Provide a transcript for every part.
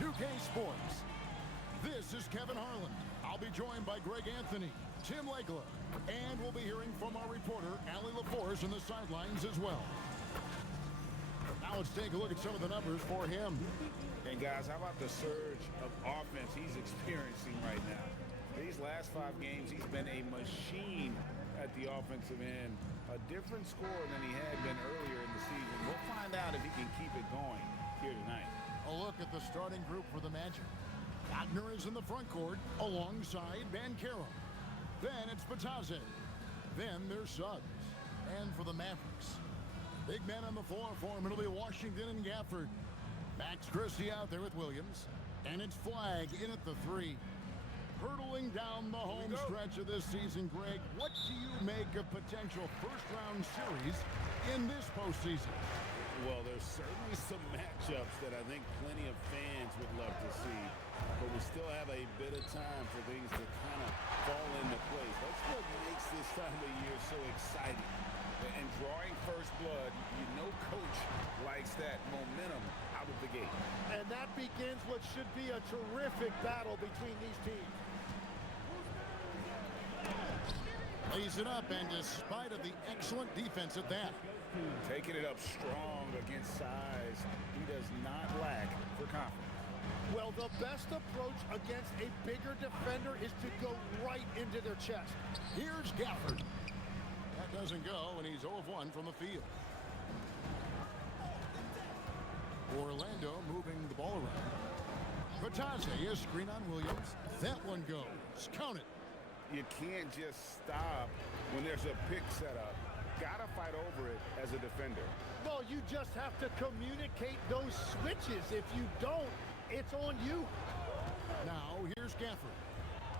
2K Sports. This is Kevin Harlan. I'll be joined by Greg Anthony, Tim Legler, and we'll be hearing from our reporter, Allie LaForce, on the sidelines as well. Now let's take a look at some of the numbers for him. And guys, how about the surge of offense he's experiencing right now? These last 5 games, he's been a machine at the offensive end. A different score than he had been earlier in the season. We'll find out if he can keep it going here tonight. A look at the starting group for the Magic. Wagner is in the front court alongside Banchero. Then it's Batase. Then there's Suggs. And for the Mavericks, big men on the floor for him. It'll be Washington and Gafford. Max Christie out there with Williams. And it's Flagg in at the 3. Hurtling down the home stretch of this season, Greg, what do you make of potential first-round series in this postseason? Well, there's certainly some matchups that I think plenty of fans would love to see. But we still have a bit of time for things to kind of fall into place. That's what makes this time of year so exciting. And drawing first blood, you know coach likes that momentum out of the gate. And that begins what should be a terrific battle between these teams. Lays it up, and despite of the excellent defense at that. Taking it up strong against size. He does not lack for confidence. Well, the best approach against a bigger defender is to go right into their chest. Here's Gafford. That doesn't go, and he's 0 of 1 from the field. Orlando moving the ball around. Batase is screen on Williams. That one goes. Count it. You can't just stop when there's a pick set up. Gotta fight over it as a defender. Well, you just have to communicate those switches. If you don't, it's on you. Now, here's Gafford.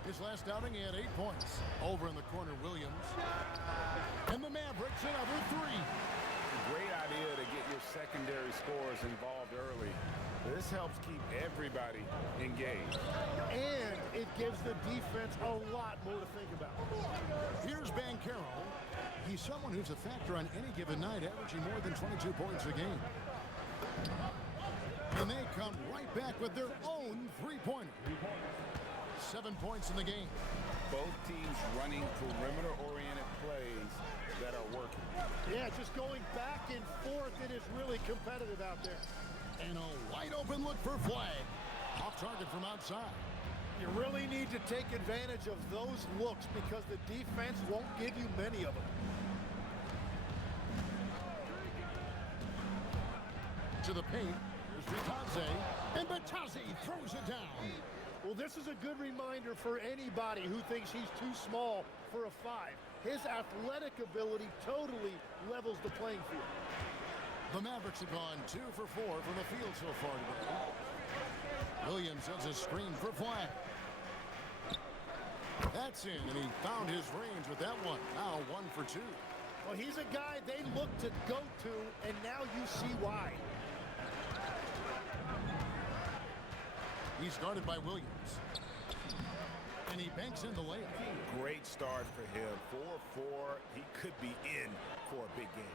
His last outing, he had 8 points. Over in the corner, Williams. And the Mavericks, another 3. Great idea to get your secondary scorers involved early. This helps keep everybody engaged. And it gives the defense a lot more to think about. Here's Banchero. He's someone who's a factor on any given night, averaging more than 22 points a game. And they come right back with their own 3-pointer. 7 points in the game. Both teams running perimeter-oriented plays that are working. Yeah, just going back and forth. It is really competitive out there. And a wide-open look for Flagg. Off target from outside. You really need to take advantage of those looks because the defense won't give you many of them. To the paint. Here's Batase. And Batase throws it down. Well, this is a good reminder for anybody who thinks he's too small for a 5. His athletic ability totally levels the playing field. The Mavericks have gone 2 for 4 from the field so far today. Williams sends a screen for Flagg. That's in, and he found his range with that one. Now 1 for 2. Well, he's a guy they look to go to, and now you see why. He's guarded by Williams. And he banks in the layup. Great start for him. 4-4. He could be in for a big game.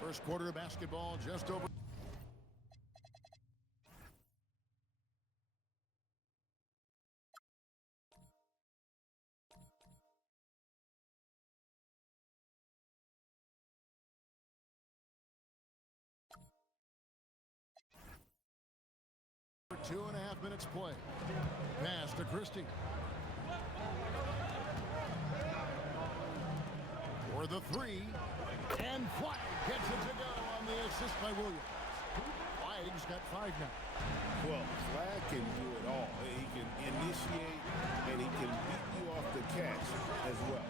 First quarter of basketball just over. For 2.5 minutes play. Pass to Christie. For the 3. And Flagg gets it to go on the assist by Williams. Flagg's got 5 now. Well, Flagg can do it all. He can initiate, and he can beat you off the catch as well.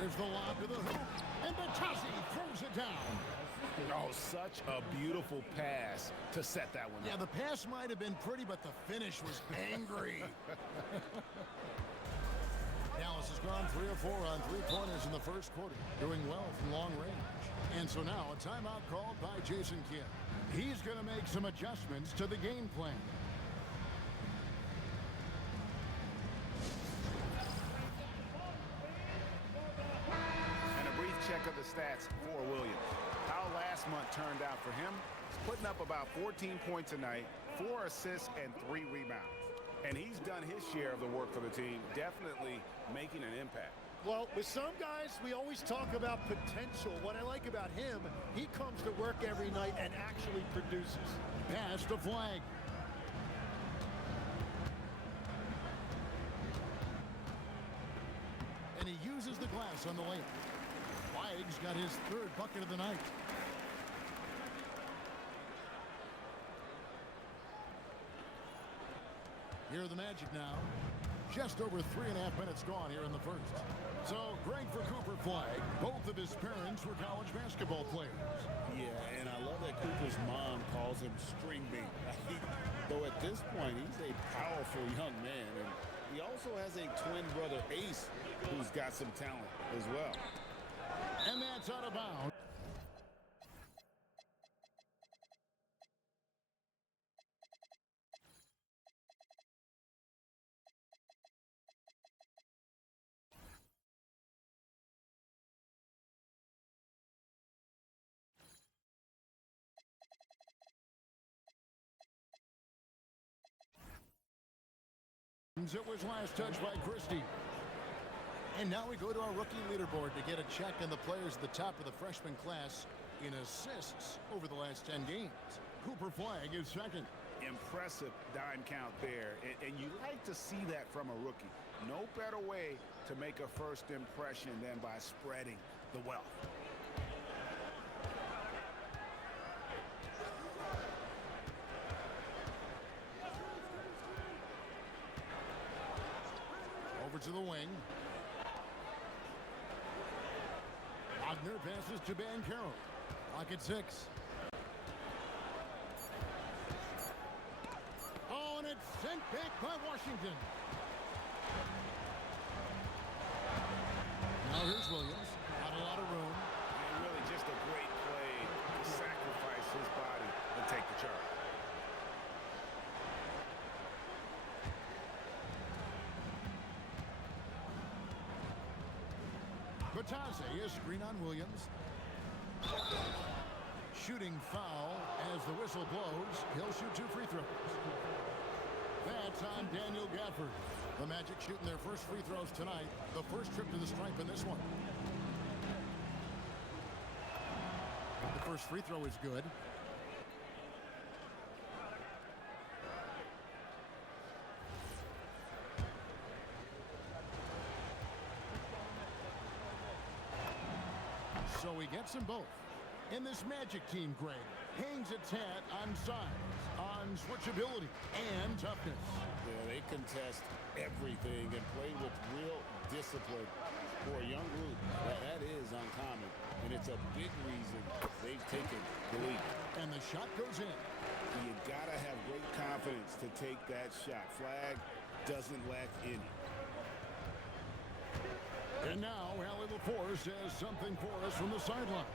Here's the lob to the hoop. And Batase throws it down. Oh, such a beautiful pass to set that one up. Yeah, the pass might have been pretty, but the finish was angry. Dallas has gone 3 of 4 on 3-pointers in the first quarter, doing well from long range. And so now a timeout called by Jason Kidd. He's going to make some adjustments to the game plan. the stats for Williams. How last month turned out for him, he's putting up about 14 points a night, 4 assists, and 3 rebounds. And he's done his share of the work for the team, definitely making an impact. Well, with some guys, we always talk about potential. What I like about him, he comes to work every night and actually produces. Pass to Flag. And he uses the glass on the layup. Flag's got his 3rd bucket of the night. Here are the Magic now. Just over 3.5 minutes gone here in the first. So great for Cooper Flag. Both of his parents were college basketball players. Yeah, and I love that Cooper's mom calls him String Bean. Though at this point, he's a powerful young man. And he also has a twin brother, Ace, who's got some talent as well. And that's out of bounds. It was last touched by Christie. And now we go to our rookie leaderboard to get a check on the players at the top of the freshman class in assists over the last 10 games. Cooper Flag is second. Impressive dime count there, and you like to see that from a rookie. No better way to make a first impression than by spreading the wealth. Over to the wing. Wagner passes to Bancaro. Pocket 6. Oh, and it's sent back by Washington. Now here's Williams. Not a lot of room. And really just a great play to sacrifice his body and take the charge. Batase is screen on Williams. Shooting foul as the whistle blows. He'll shoot 2 free throws. That's on Daniel Gafford. The Magic shooting their first free throws tonight. The first trip to the stripe in this one. The first free throw is good. So he gets them both. In this Magic team, Greg, hangs its hat on size, on switchability, and toughness. Yeah, they contest everything and play with real discipline. For a young group, that is uncommon, and it's a big reason they've taken the lead. And the shot goes in. You gotta have great confidence to take that shot. Flag doesn't lack any. And now, Allie LaForce has something for us from the sideline.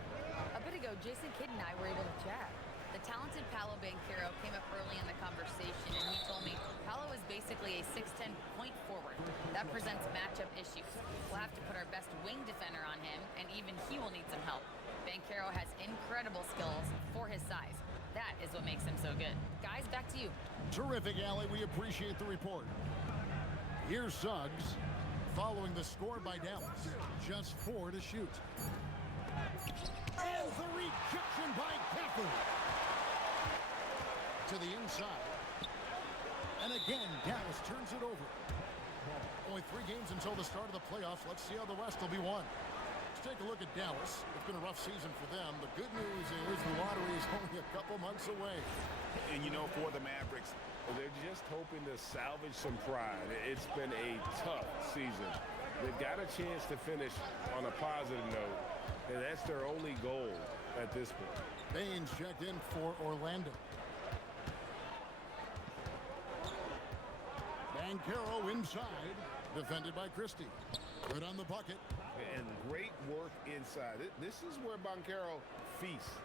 A bit ago, Jason Kidd and I were able to chat. The talented Paolo Banchero came up early in the conversation, and he told me Paolo is basically a 6'10" point forward. That presents matchup issues. We'll have to put our best wing defender on him, and even he will need some help. Banchero has incredible skills for his size. That is what makes him so good. Guys, back to you. Terrific, Allie. We appreciate the report. Here's Suggs. Following the score by Dallas. Just 4 to shoot. And the rejection by Gafford. To the inside. And again, Dallas turns it over. Only 3 games until the start of the playoffs. Let's see how the rest will be won. Let's take a look at Dallas. It's been a rough season for them. The good news is the lottery is only a couple months away. And you know, for the Mavericks, they're just hoping to salvage some pride. It's been a tough season. They've got a chance to finish on a positive note, and that's their only goal at this point. Baines checked in for Orlando. Bancaro inside, defended by Christie. Good on the bucket. And great work inside. This is where Bancaro feasts.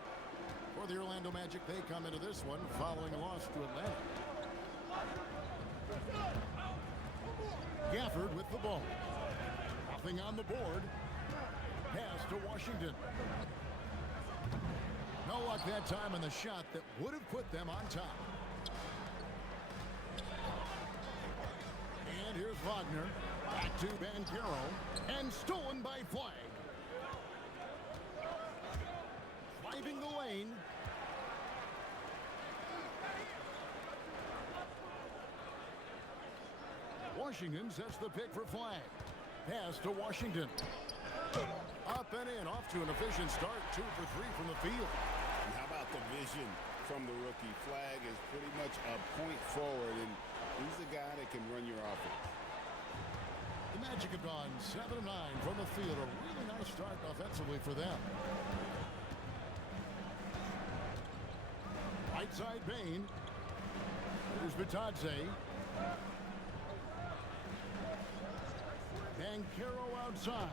For the Orlando Magic, they come into this one following a loss to Atlanta. Gafford with the ball. Nothing on the board. Pass to Washington. No luck that time on the shot that would have put them on top. And here's Wagner. Back to Banchero. And stolen by Flag. Driving the lane. Washington sets the pick for Flag. Pass to Washington. Up and in, off to an efficient start. 2 for 3 from the field. And how about the vision from the rookie? Flag is pretty much a point forward, and he's the guy that can run your offense. The Magic have gone 7 of 9 from the field. A really nice start offensively for them. Right side Bain. Here's Bitadze. Banchero outside.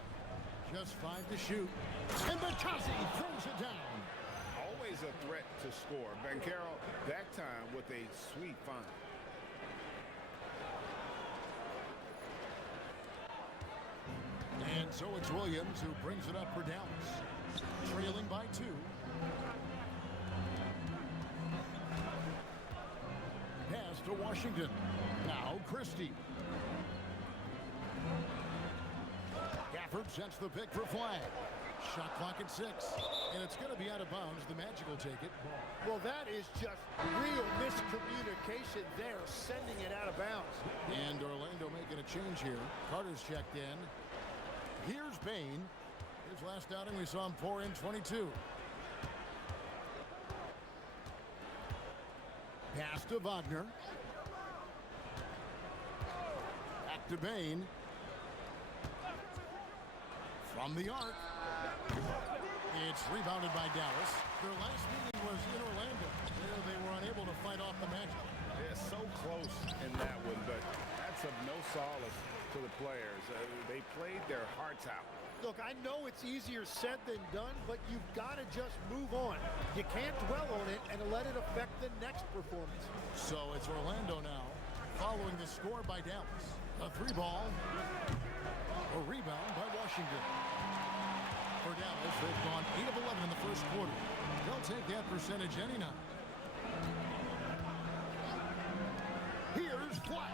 Just 5 to shoot. And Bitadze throws it down. Always a threat to score. Banchero, that time with a sweet find. And so it's Williams who brings it up for Dallas. Trailing by 2. Pass to Washington. Now Christie. Gafford sets the pick for Flag. Shot clock at 6. And it's going to be out of bounds. The Magic will take it. Well, that is just real miscommunication there, sending it out of bounds. And Orlando making a change here. Carter's checked in. Here's Bain. His last outing, we saw him pour in 22. Pass to Wagner. Back to Bain. From the arc. It's rebounded by Dallas. Their last meeting was in Orlando. There they were unable to fight off the Magic. They're so close in that one, but that's of no solace to the players. They played their hearts out. Look, I know it's easier said than done, but you've got to just move on. You can't dwell on it and let it affect the next performance. So it's Orlando now, following the score by Dallas. A 3-ball. A rebound by Washington. For Dallas, they've gone 8 of 11 in the first quarter. They'll take that percentage any night. Here's Flag.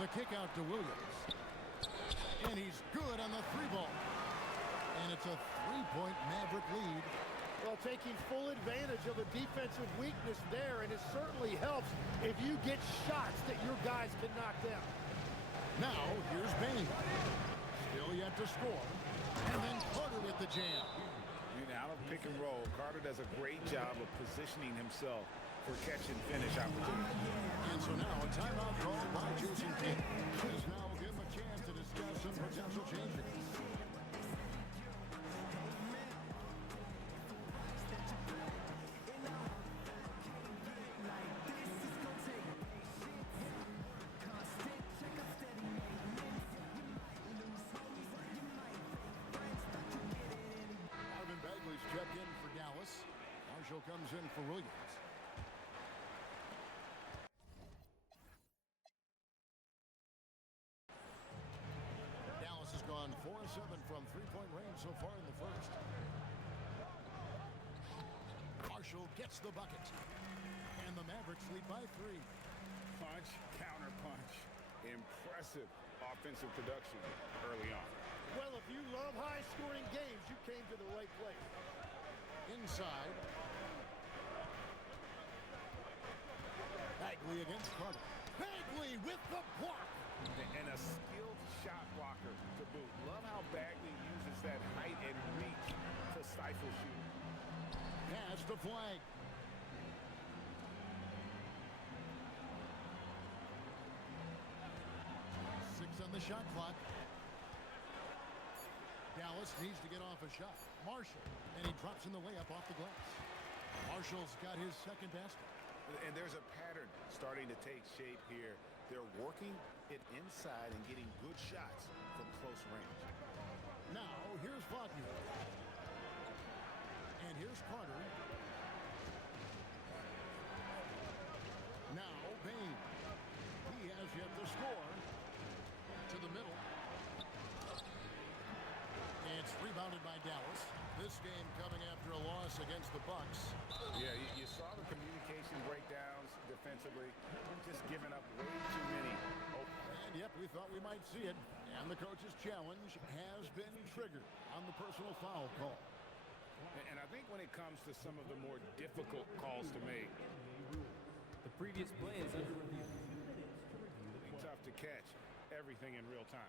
The kick out to Williams. And he's good on the 3-ball. And it's a 3-point Maverick lead. Well, taking full advantage of a defensive weakness there, and it certainly helps if you get shots that your guys can knock down. Now, here's Bain. Still yet to score. And then Carter with the jam. Out of pick and roll, Carter does a great job of positioning himself for catch and finish opportunity. And so now a timeout called by Jason Kidd. This now will give him a chance to discuss some potential changes. Checked in for Dallas. Marshall comes in for Williams. Dallas has gone 4 of 7 from 3-point range so far in the first. Marshall gets the bucket. And the Mavericks lead by 3. Punch, counter punch. Impressive offensive production early on. Well, if you love high-scoring games, you came to the right place. Inside. Bagley against Carter. Bagley with the block. And a skilled shot blocker to boot. Love how Bagley uses that height and reach to stifle shooting. Pass to Flag. On the shot clock. Dallas needs to get off a shot. Marshall, and he drops in the layup off the glass. Marshall's got his second basket. And there's a pattern starting to take shape here. They're working it inside and getting good shots from close range. Now, here's Wagner. And here's Carter. Now, Bain. He has yet to score. To the middle. this game coming after a loss against the Bucks. Yeah, you saw the communication breakdowns defensively, just giving up way too many. And yep, we thought we might see it. And the coach's challenge has been triggered on the personal foul call. And I think when it comes to some of the more difficult calls to make, The previous play is under review. it's tough to catch everything in real time.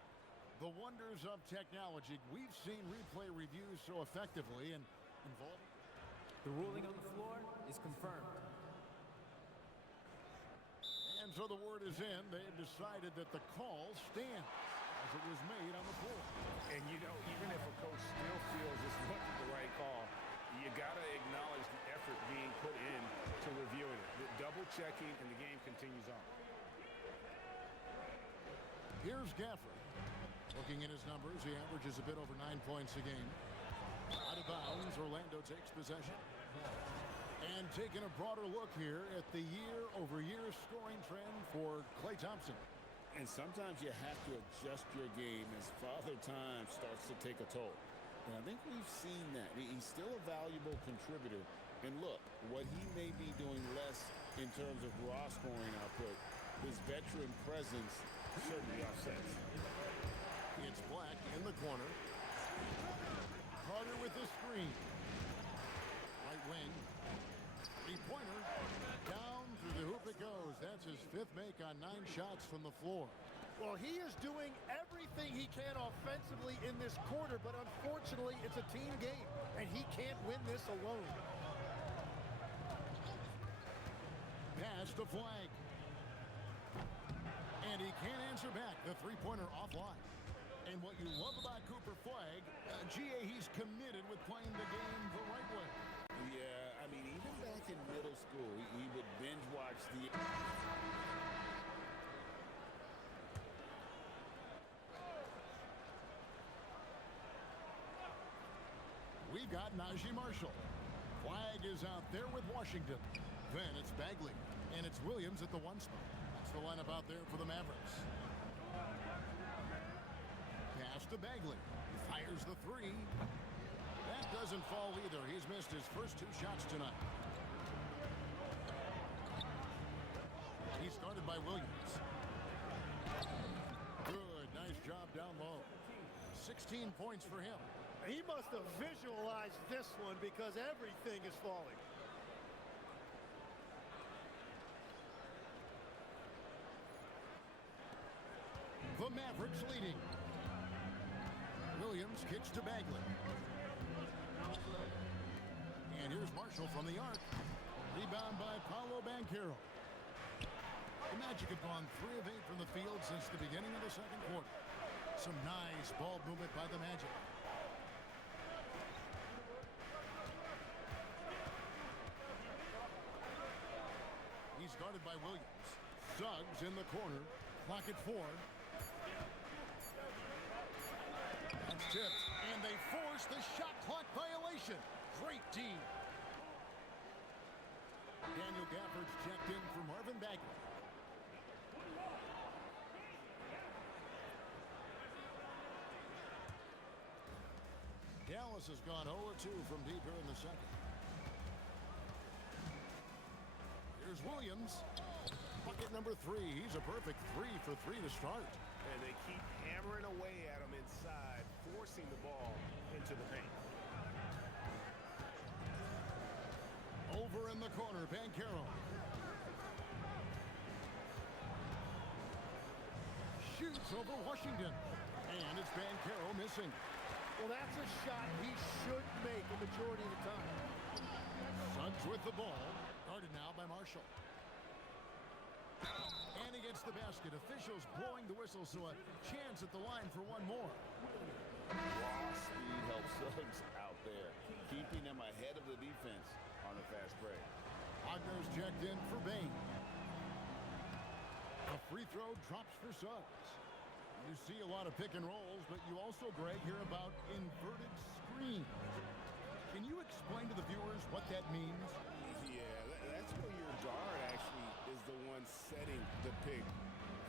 The wonders of technology. We've seen replay reviews so effectively and involved. The ruling on the floor is confirmed. And so the word is in. They've decided that the call stands as it was made on the floor. And you know, even if a coach still feels this wasn't the right call, you got to acknowledge the effort being put in to reviewing it. The double checking, and the game continues on. Here's Gafford. Looking at his numbers, he averages a bit over 9 points a game. Out of bounds, Orlando takes possession. And taking a broader look here at the year-over-year scoring trend for Klay Thompson. And sometimes you have to adjust your game as Father Time starts to take a toll. And I think we've seen that. He's still a valuable contributor. And look, what he may be doing less in terms of raw scoring output, his veteran presence certainly offsets. It's Black in the corner. Carter with the screen. Right wing. Three-pointer. Down through the hoop it goes. That's his 5th make on 9 shots from the floor. Well, he is doing everything he can offensively in this quarter, but unfortunately, it's a team game, and he can't win this alone. Pass to Flag. And he can't answer back. The three-pointer offline. And what you love about Cooper Flag, GA, he's committed with playing the game the right way. Yeah, I mean, even back in middle school, he would binge watch the... We've got Najee Marshall. Flag is out there with Washington. Then it's Bagley. And it's Williams at the 1 spot. That's the lineup out there for the Mavericks. Pass to Bagley. Fires the 3. That doesn't fall either. He's missed his first 2 shots tonight. He's guarded by Williams. Good. Nice job down low. 16 points for him. He must have visualized this one because everything is falling. The Mavericks leading. Williams kicks to Bagley. And here's Marshall from the arc. Rebound by Paolo Banchero. The Magic have gone 3 of 8 from the field since the beginning of the second quarter. Some nice ball movement by the Magic. He's guarded by Williams. Suggs in the corner. Clock at 4. That's tipped. And they force the shot clock violation. Great team. Daniel Gafford's checked in for Marvin Bagley. Dallas has gone 0-2 from deep here in the second. Here's Williams. Bucket number 3. He's a perfect 3 for 3 to start. And they keep hammering away at him inside, forcing the ball into the paint. Over in the corner, Banchero. Shoots over Washington. And it's Banchero missing. Well, that's a shot he should make a majority of the time. Suggs with the ball. Guarded now by Marshall. And he gets the basket. Officials blowing the whistle, so a chance at the line for one more. Raw speed helps Suggs out there, keeping him ahead of the defense on the fast break. Wagner's checked in for Bain. A free throw drops for Suggs. You see a lot of pick and rolls, but you also, Greg, hear about inverted screens. Can you explain to the viewers what that means? Yeah, that's where your guard actually is the one setting the pick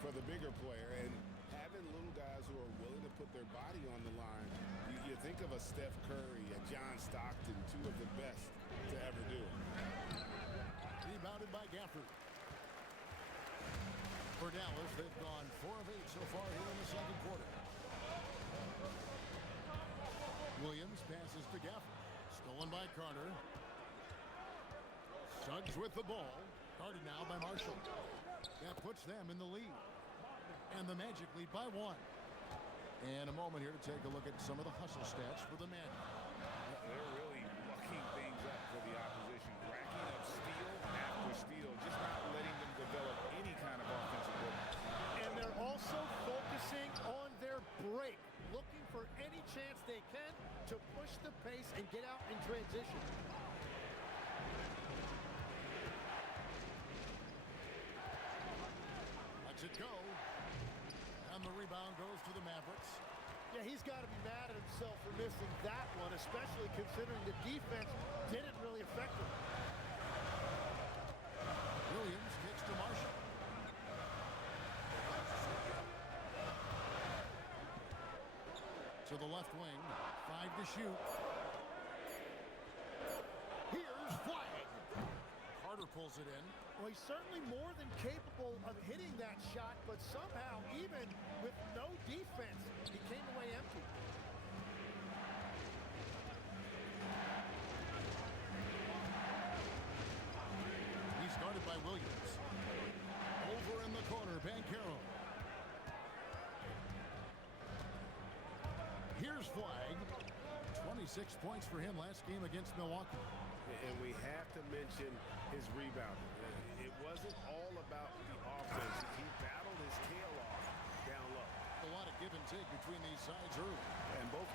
for the bigger player. And having little guys who are willing to put their body on the line, you You think of a Steph Curry, a John Stockton, two of the best to ever do it. Rebounded by Gafford. For Dallas, they've gone 4 of 8 so far here in the second quarter. Williams passes to Gafford. Stolen by Carter. Suggs with the ball. Guarded now by Marshall. That puts them in the lead. And the Magic lead by 1. And a moment here to take a look at some of the hustle stats for the Magic. They're really mucking things up for the opposition. Racking up steal after steal. Just not letting them develop any kind of offensive work. And they're also focusing on their break, looking for any chance they can to push the pace and get out in transition. Lets it go. And the rebound goes to the Mavericks. Yeah, he's got to be mad at himself for missing that one, especially considering the defense didn't really affect him. Williams kicks to Marshall. To the left wing. 5 to shoot. Here's Flag. Carter pulls it in. Well, he's certainly more than capable of hitting that shot, but somehow, even with no defense, he came away empty. He's guarded by Williams. Over in the corner, Banchero. Here's Flag. 26 points for him last game against Milwaukee. And we have to mention his rebounding. It wasn't all about the offense. He battled his tail off down low. A lot of give and take between these sides early. And both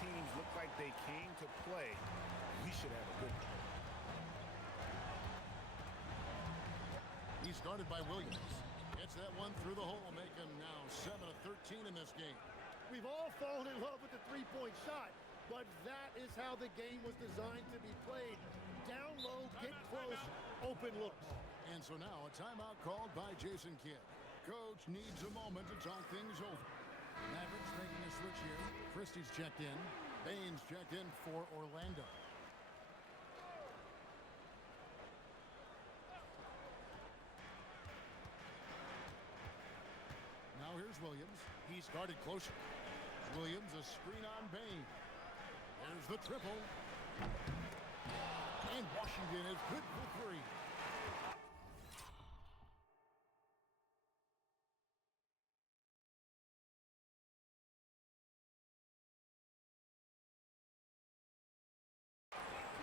teams look like they came to play. We should have a good one. He's guarded by Williams. Gets that one through the hole, making now 7 of 13 in this game. We've all fallen in love with the three-point shot, but that is how the game was designed to be played. Down low, get close, open looks. And so now a timeout called by Jason Kidd. Coach needs a moment to talk things over. Mavericks making a switch here. Christie's checked in. Baines checked in for Orlando. Now here's Williams. He's guarded closer. Williams a screen on Bain. There's the triple. And Washington is good for 3.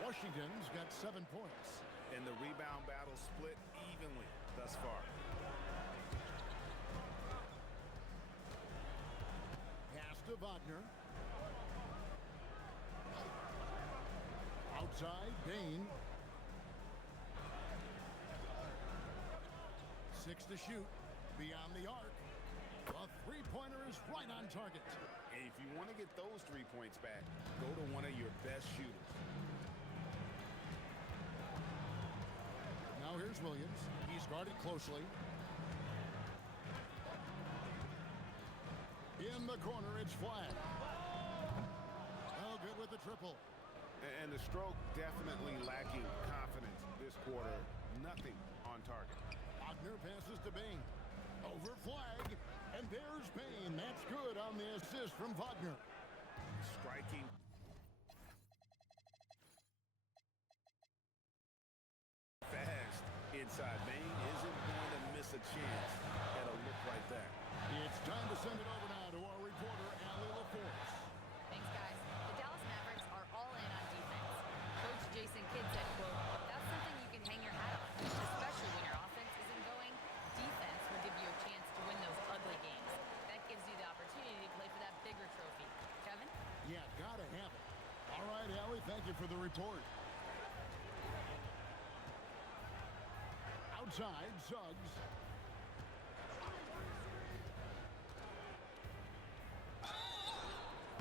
Washington's got 7 points. And the rebound battle split evenly thus far. Pass to Wagner. Outside, Bain. 6 to shoot. Beyond the arc. A three-pointer is right on target. And if you want to get those 3 points back, go to one of your best shooters. Now here's Williams. He's guarded closely. In the corner, it's Flag. Oh, good with the triple. And the stroke definitely lacking confidence this quarter. Nothing on on target. Wagner passes to Bain. Over flag. And there's Bain. That's good on the assist from Wagner. Striking. Fast inside. Bain isn't going to miss a chance at a look like that. It's time to send it over now to our reporter, Allie LaForce. Thanks, guys. The Dallas Mavericks are all in on defense. Coach Jason Kidd said, quote, "That's something you can hang your hat on, especially when your offense isn't going. Defense will give you a chance to win those ugly games. That gives you the opportunity to play for that bigger trophy." Kevin? Yeah, gotta have it. All right, Allie, thank you for the report. Outside, Suggs.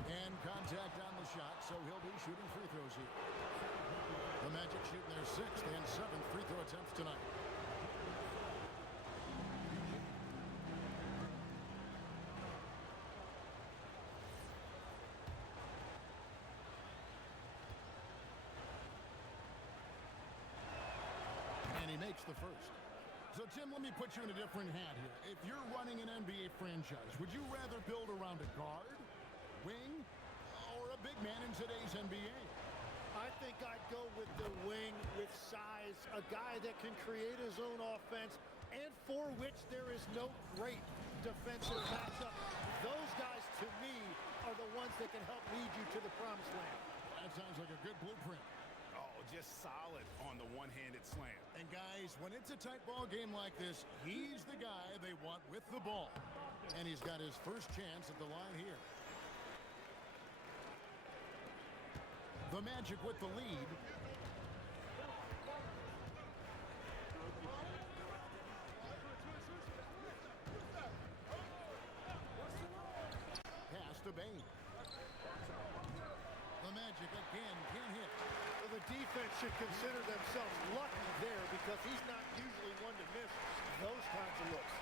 And contact on the shot, so he'll be shooting free throws here. The Magic shooting their 6th and 7th free throw attempts tonight. And he makes the first. So, Tim, let me put you in a different hat here. If you're running an NBA franchise, would you rather build around a guard, wing, or a big man in today's NBA? I think I'd go with the wing with size, a guy that can create his own offense and for which there is no great defensive matchup. Those guys, to me, are the ones that can help lead you to the promised land. That sounds like a good blueprint. Oh, just solid on the one-handed slam. And guys, when it's a tight ball game like this, he's the guy they want with the ball. And he's got his first chance at the line here. The Magic with the lead. Pass to Bain. The Magic again can't hit. Well, the defense should consider themselves lucky there because he's not usually one to miss those kinds of looks.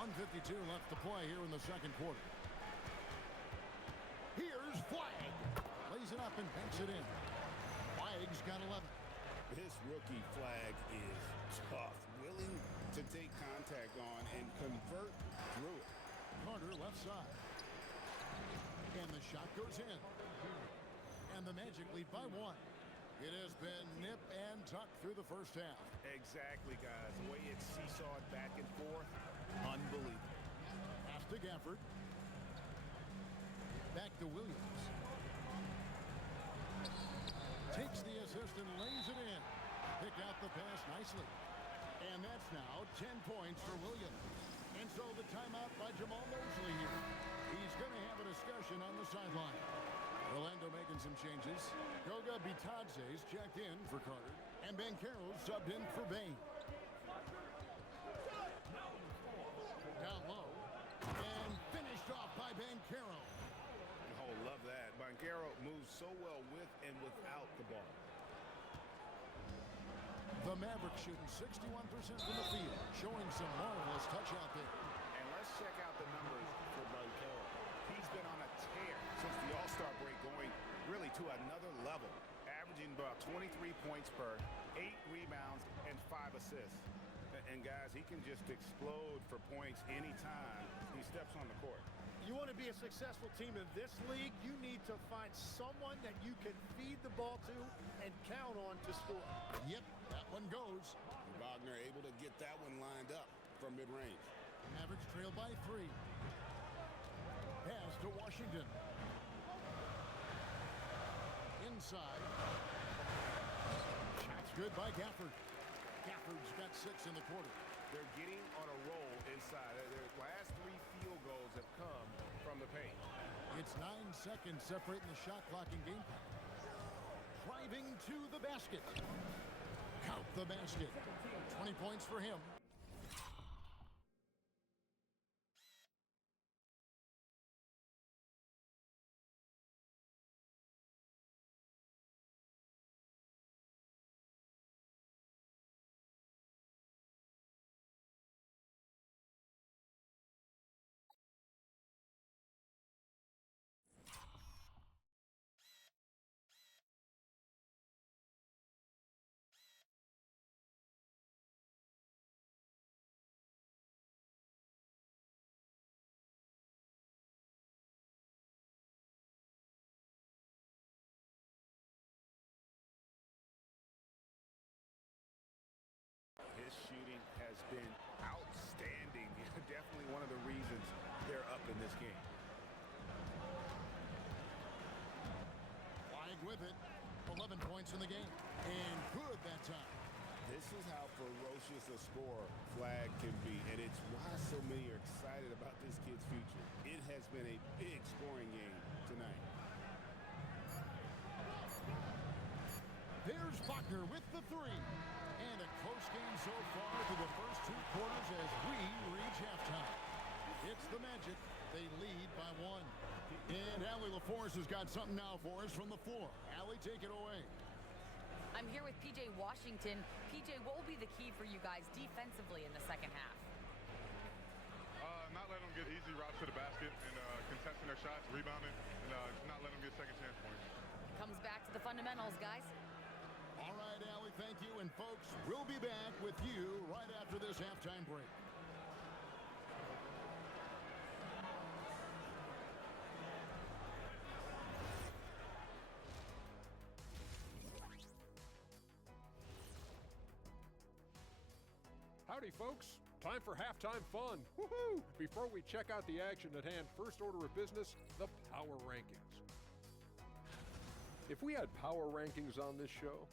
1:52 left to play here in the second quarter. Here's Flag. Lays it up and banks it in. Flag's got 11. This rookie Flag is tough, willing to take contact on and convert through it. Carter left side. And the shot goes in. And the Magic lead by 1. It has been nip and tuck through the first half. Exactly, guys. The way it's seesawed back and forth, unbelievable. Pass to Gafford. Back to Williams. Takes the assist and lays it in. Pick out the pass nicely. And that's now 10 points for Williams. And so the timeout by Jamal Mosley here. He's going to have a discussion on the sideline. Orlando making some changes. Goga Bitadze's checked in for Carter. And Banchero's subbed in for Bain. Down low. And finished off by Banchero. Oh, love that. Banchero moves so well with and without the ball. The Mavericks shooting 61% from the field, showing some marvelous touch out there. And let's check out the numbers for Banchero. He's been on a tear since the All-Star break, going really to another level, averaging about 23 points per, 8 rebounds, and 5 assists. And guys, he can just explode for points anytime he steps on the court. You want to be a successful team in this league, you need to find someone that you can feed the ball to and count on to score. Yep, that one goes. Wagner able to get that one lined up from mid-range. Mavericks trail by 3. Pass to Washington. Inside. Shot's good by Gafford. Gafford's got 6 in the quarter. They're getting on a roll inside. Their last 3 field goals have come from the paint. It's 9 seconds separating the shot clock and game time. Driving to the basket. Count the basket. 20 points for him. with it. 11 points in the game. And good that time. This is how ferocious a score Flag can be, and it's why so many are excited about this kid's future. It has been a big scoring game tonight. There's Wagner with the three. And a close game so far through the first 2 quarters as we reach halftime. It's the Magic. They lead by 1. And Allie LaForce has got something now for us from the floor. Allie, take it away. I'm here with PJ Washington. PJ, what will be the key for you guys defensively in the second half? Not letting them get easy routes to the basket and contesting their shots, rebounding, and just not letting them get second chance points. Comes back to the fundamentals, guys. All right, Allie, thank you. And folks, we'll be back with you right after this halftime break. Howdy, folks. Time for halftime fun. Woohoo! Before we check out the action at hand, first order of business, the power rankings. If we had power rankings on this show,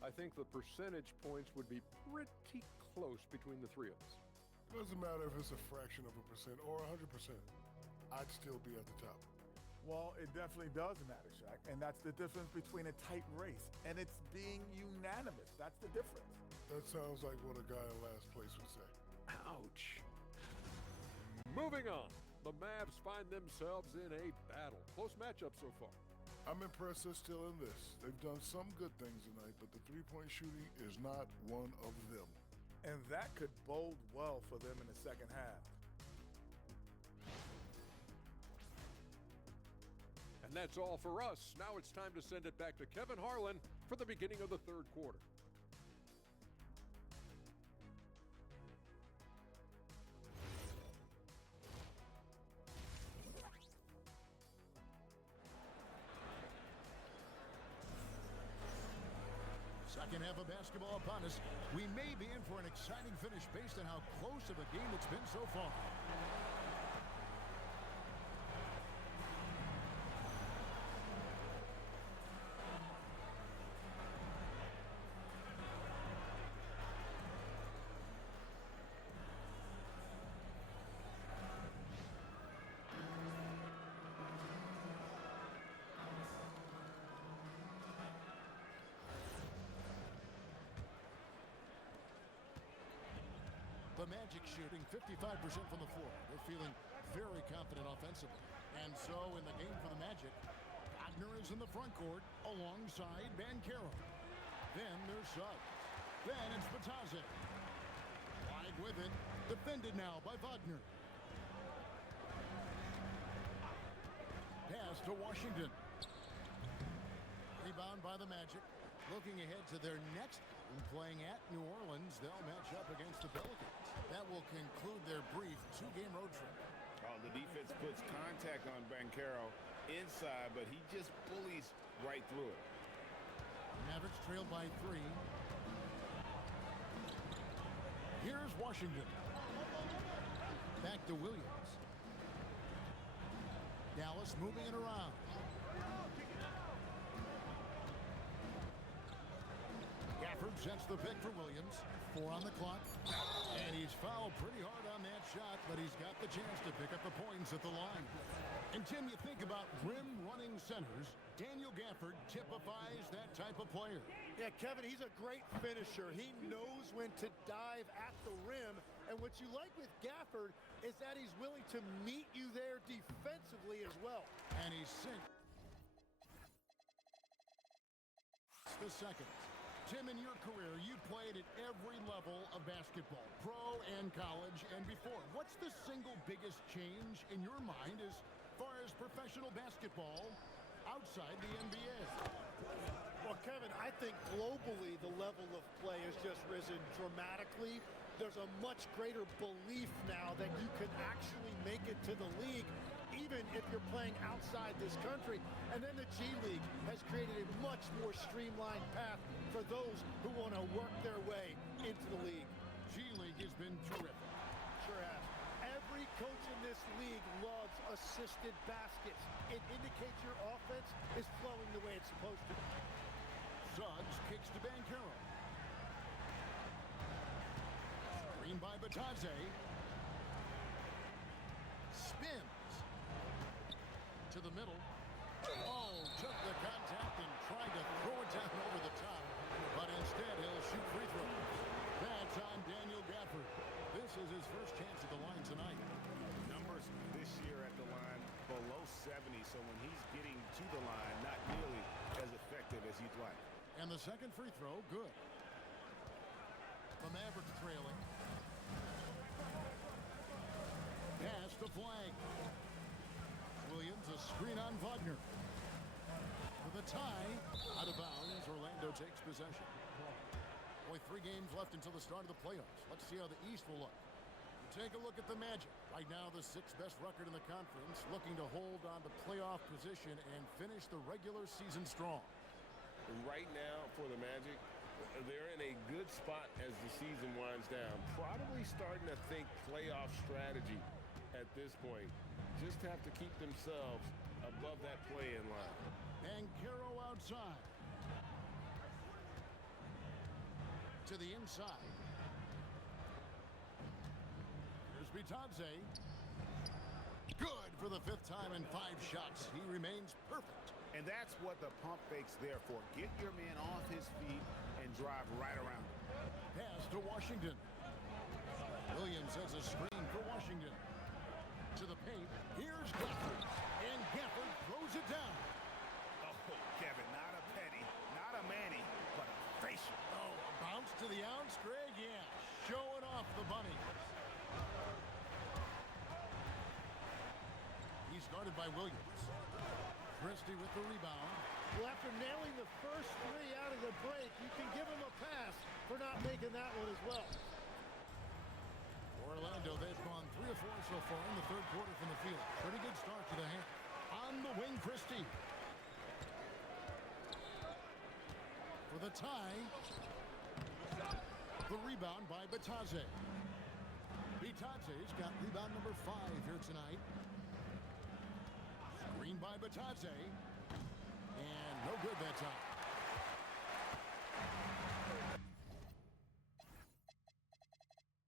I think the percentage points would be pretty close between the three of us. Doesn't matter if it's a fraction of a percent or 100%. I'd still be at the top. Well, it definitely does matter, Shaq. And that's the difference between a tight race. And it's being unanimous. That's the difference. That sounds like what a guy in last place would say. Ouch. Moving on. The Mavs find themselves in a battle. Close matchup so far. I'm impressed they're still in this. They've done some good things tonight, but the three-point shooting is not one of them. And that could bode well for them in the second half. And that's all for us. Now it's time to send it back to Kevin Harlan for the beginning of the third quarter. Second half of basketball upon us. We may be in for an exciting finish based on how close of a game it's been so far. The Magic shooting 55% from the floor. They're feeling very confident offensively. And so in the game for the Magic, Wagner is in the front court alongside Banchero. Then there's Suggs. Then it's Bataze. Wide with it. Defended now by Wagner. Pass to Washington. Rebound by the Magic. Looking ahead to their next game, playing at New Orleans, they'll match up against the Pelicans. That will conclude their brief 2-game road trip. Oh, the defense puts contact on Banchero inside, but he just bullies right through it. Mavericks trailed by 3. Here's Washington. Back to Williams. Dallas moving it around. Gafford sets the pick for Williams. 4 on the clock. And he's fouled pretty hard on that shot, but he's got the chance to pick up the points at the line. And Tim, you think about rim-running centers, Daniel Gafford typifies that type of player. Yeah, Kevin, he's a great finisher. He knows when to dive at the rim. And what you like with Gafford is that he's willing to meet you there defensively as well. And he's sinks the second. Tim, in your career, you played at every level of basketball, pro and college and before. What's the single biggest change in your mind as far as professional basketball outside the NBA? Well, Kevin, I think globally the level of play has just risen dramatically. There's a much greater belief now that you can actually make it to the league, even if you're playing outside this country. And then the G League has created a much more streamlined path for those who want to work their way into the league. G League has been terrific. Sure has. Every Every coach in this league loves assisted baskets. It indicates your offense is flowing the way it's supposed to. Suggs kicks to Banchero. Screen by Batadze. Spins. To the middle. Oh, took the contact and tried to throw it down over the top. But instead, he'll shoot free throws. That's on Daniel Gafford. This is his first chance at the line tonight. Numbers this year at the line below 70, so when he's getting to the line, not nearly as effective as you'd like. And the second free throw, good. The Mavericks trailing. Pass to Flag. Williams, a screen on Wagner. With a tie, out of bounds, Orlando takes possession. Only 3 games left until the start of the playoffs. Let's see how the East will look. Take a look at the Magic. Right now, the 6th best record in the conference, looking to hold on to playoff position and finish the regular season strong. Right now, for the Magic, they're in a good spot as the season winds down. Probably starting to think playoff strategy at this point. Just have to keep themselves above that play-in line. Banchero outside. To the inside. Here's Bitadze. Good for the 5th time in 5 shots. He remains perfect. And that's what the pump fake's there for. Get your man off his feet and drive right around him. Pass to Washington. Williams has a screen for Washington. To the paint. Here's Gafford. And Gafford throws it down. Oh, Kevin, not a penny, not a Manny, but a facial. Oh, a bounce to the ounce, Greg? Yeah, showing off the bunny. He's guarded by Williams. Christie with the rebound. Well, after nailing the first 3 out of the break, you can give him a pass for not making that one as well. Orlando, they've gone 3 of 4 so far in the 3rd quarter from the field. Pretty good start to the hand. On the wing, Christie. For the tie. The rebound by Bitadze. Bitadze's got rebound number 5 here tonight. Screen by Bitadze. And no good that time.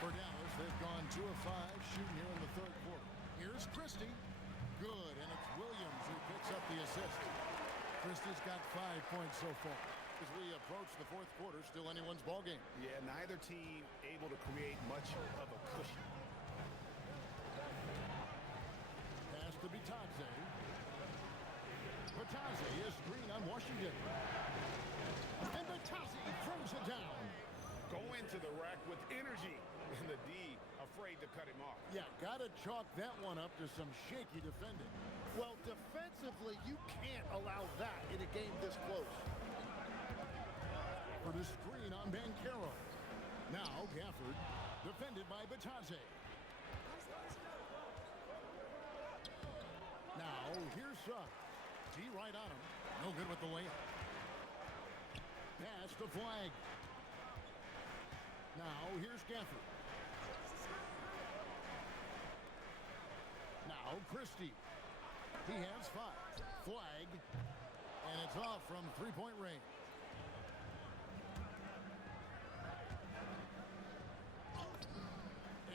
For Dallas, they've gone 2 of 5 shooting here in the 3rd quarter. Here's Christie. Good, and it's Williams who picks up the assist. Christie's got 5 points so far. As we approach the 4th quarter, still anyone's ballgame. Yeah, neither team able to create much of a cushion. Pass to Bitadze. Bitadze is screen on Washington. And Bitadze throws it down. Go into the rack with energy, and the D afraid to cut him off. Yeah, gotta chalk that one up to some shaky defending. Well, defensively, you can't allow that in a game this close. For the screen on Banchero. Now Gafford, defended by Bitadze. Now here's Suggs. D right on him. No good with the layup. Pass to Flag. Now here's Gafford. Now Christie. He has 5. Flag. And it's off from 3-point range.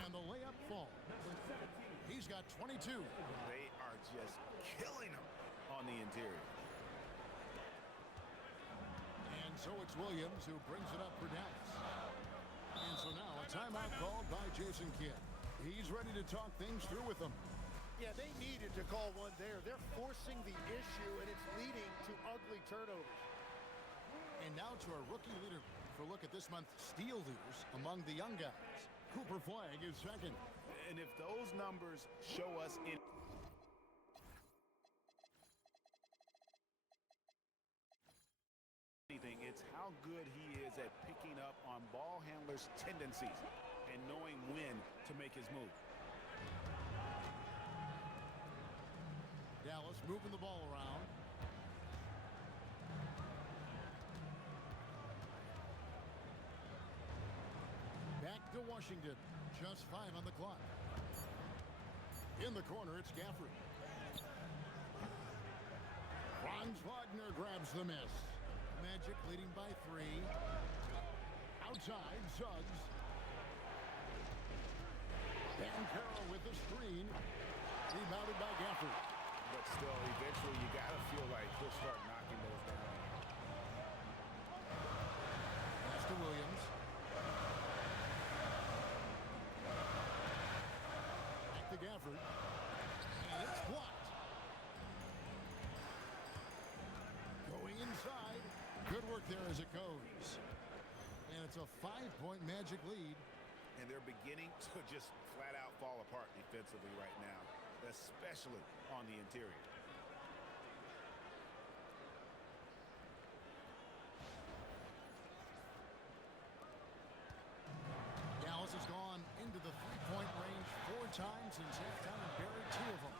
And the layup falls. He's got 22. They are just killing him on the interior. And so it's Williams who brings it up for Dallas. And so now a timeout called by Jason Kidd. He's ready to talk things through with them. Yeah, they needed to call one there. They're forcing the issue, and it's leading to ugly turnovers. And now to our rookie leader for a look at this month's steal leaders among the young guys. Cooper Flag is second. And if those numbers show us anything, it's how good he is at picking up on ball handlers' tendencies and knowing when to make his move. Dallas moving the ball around. Back to Washington. Just 5 on the clock. In the corner, it's Gafford. Franz Wagner grabs the miss. Magic leading by 3. Outside, Suggs. Carroll with the screen. Rebounded by Gafford. But still, eventually, you got to feel like he'll start knocking those down. Pass to Williams. Back to Gafford. And it's blocked. Going inside. Good work there as it goes. And it's a 5-point Magic lead. And they're beginning to just flat out fall apart defensively right now, especially on the interior. Dallas has gone into the 3-point range 4 times since halftime and buried 2 of them.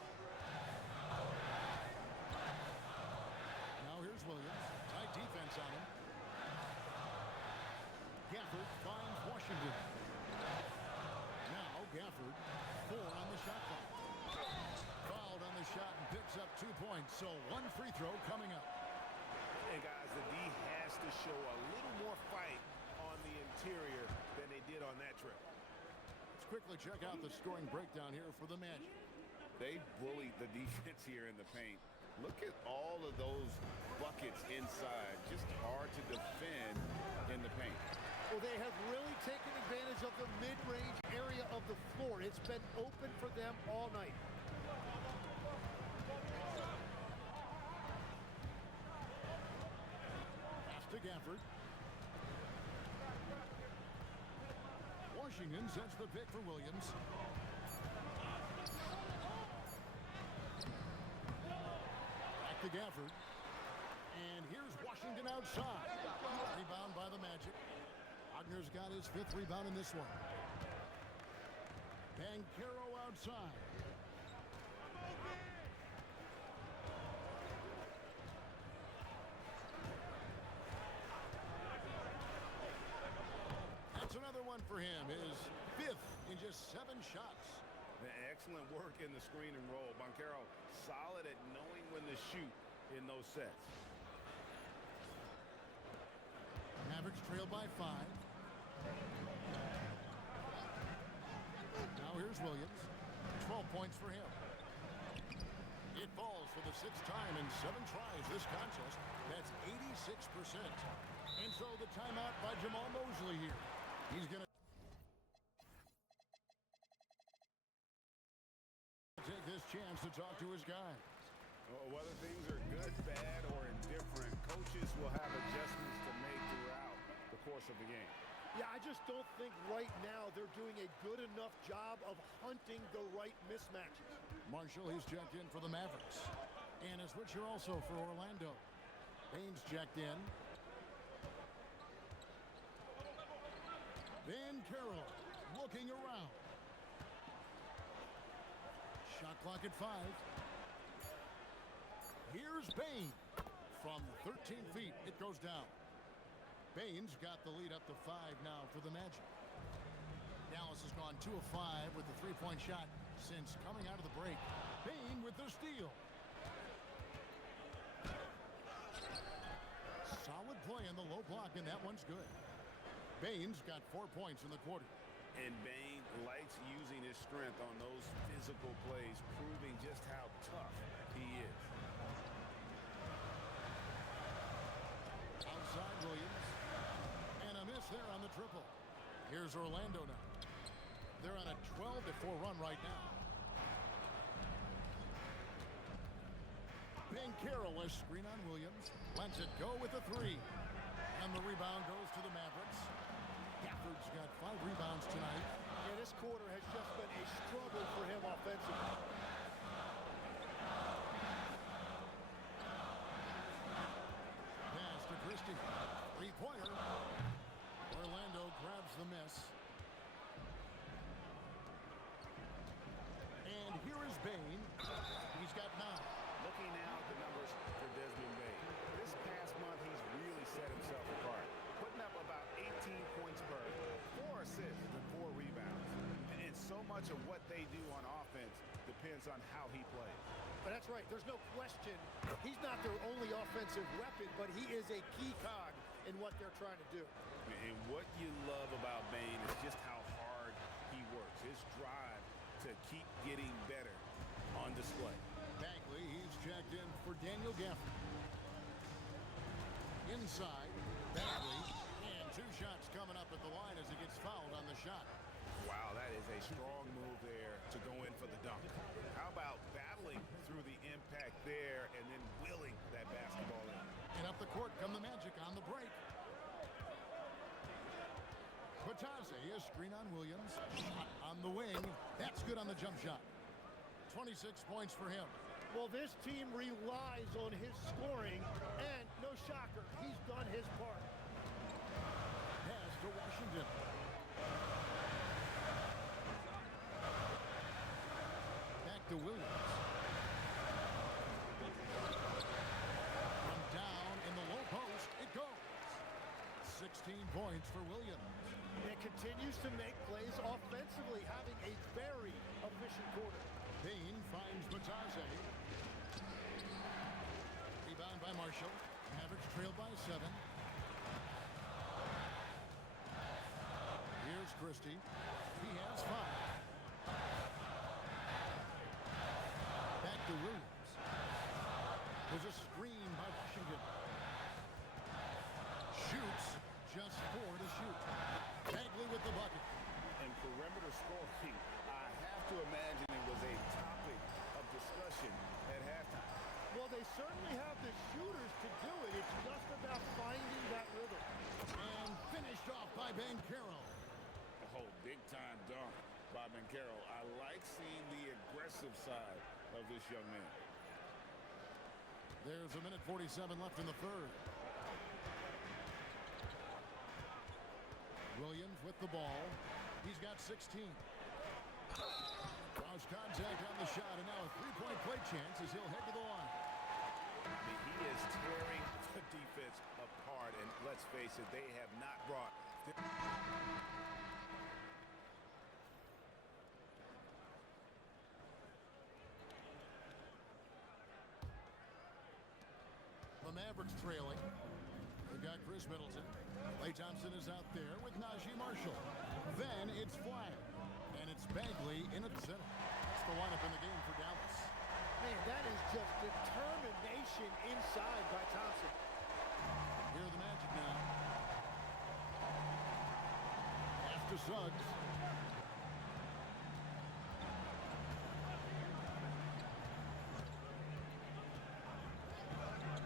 Now here's Williams. Tight defense on him. Gafford finds Washington. Now Gafford, 4 on the shot clock. Fouled on the shot and picks up 2 points. So 1 free throw coming up. And guys, the D has to show a little more fight on the interior than they did on that trip. Let's quickly check out the scoring breakdown here for the Magic. They bullied the defense here in the paint. Look at all of those buckets inside. Just hard to defend in the paint. Well, they have really taken advantage of the mid-range area of the floor. It's been open for them all night. Pass to Gafford. Washington sets the pick for Williams. Back to Gafford. And here's Washington outside. Rebound by the Magic. Wagner's got his 5th rebound in this one. Banchero outside. That's another one for him. His 5th in just 7 shots. Excellent work in the screen and roll. Banchero solid at knowing when to shoot in those sets. Mavericks trail by 5. Now here's Williams. 12 points for him. It falls for the 6th time in 7 tries this contest. That's 86%. And so the timeout by Jamal Mosley here. He's going to take this chance to talk to his guys. Whether things are good, bad, or indifferent, coaches will have adjustments to make throughout the course of the game. Yeah, I just don't think right now they're doing a good enough job of hunting the right mismatches. Marshall, he's checked in for the Mavericks. And a switcher also for Orlando. Baines checked in. Banchero looking around. Shot clock at 5. Here's Baines. From 13 feet, it goes down. Baines got the lead up to 5 now for the Magic. Dallas has gone 2 of 5 with the 3-point shot since coming out of the break. Baines with the steal. Solid play in the low block, and that one's good. Baines got 4 points in the quarter. And Baines likes using his strength on those physical plays, proving just how tough he is. Outside Williams. And a miss there on the triple. Here's Orlando now. They're on a 12-4 run right now. Banchero a screen on Williams. Lets it go with a 3. And the rebound goes to the Mavericks. Gafford's got 5 rebounds tonight. Yeah, this quarter has just been a struggle for him offensively. Pass to Christie. 3-pointer. Orlando grabs the miss. And here is Baines. He's got 9. Looking now at the numbers for Desmond Bain. This past month, he's really set himself apart, putting up about 18 points per, 4 assists, and 4 rebounds. And so much of what they do on offense depends depends on how he plays. But that's right. There's no question he's not their only offensive weapon, but he is a key cog in what they're trying to do. And what you love about Bane is just how hard he works. His drive to keep getting better on display. Bagley, he's checked in for Daniel Gaffney. Inside, Bagley, and 2 shots coming up at the line as he gets fouled on the shot. Wow, that is a strong move there to go in for the dunk. How about battling through the impact there and then willing that basketball in? And up the court come the Magic on the break. Batase, a screen on Williams. Shot on the wing. That's good on the jump shot. 26 points for him. Well, this team relies on his scoring, and no shocker, he's done his part. Pass to Washington. Back to Williams. From down in the low post, it goes. 16 points for Williams. And continues to make plays offensively, having a very efficient quarter. Payne finds Batase. Rebound by Marshall. Mavericks trailed by 7. Here's Christie. He has 5. Back to Williams. There's a screen by Washington. Shoots. Just 4 to shoot. Bagley with the bucket. And perimeter scoring, I have to imagine it was a topic of discussion at halftime. Well, they certainly have the shooters to do it. It's just about finding that rhythm. And finished off by Banchero. Oh, big-time dunk by Banchero. I like seeing the aggressive side of this young man. There's a minute 47 left in the third. Williams with the ball. He's got 16. Draws contact on the shot, and now a 3-point play chance as he'll head to the line. I mean, he is tearing the defense apart, and let's face it, they have not brought... The Mavericks trailing. They've got Chris Middleton. Klay Thompson is out there with Najee Marshall. Then it's Flag. And it's Bagley in at the center. That's the lineup in the game for Dallas. Man, that is just determination inside by Thompson. Here are the Magic now. After Suggs.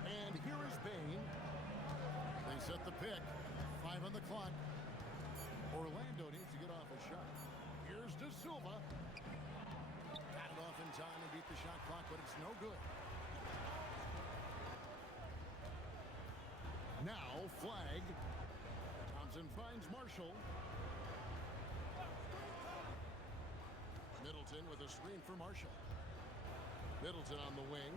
And here is Bane. They set the pick. 5 on the clock. Orlando needs to get off a shot. Here's De Silva. Got it off in time and beat the shot clock, but it's no good. Now Flag. Thompson finds Marshall. Middleton with a screen for Marshall. Middleton on the wing.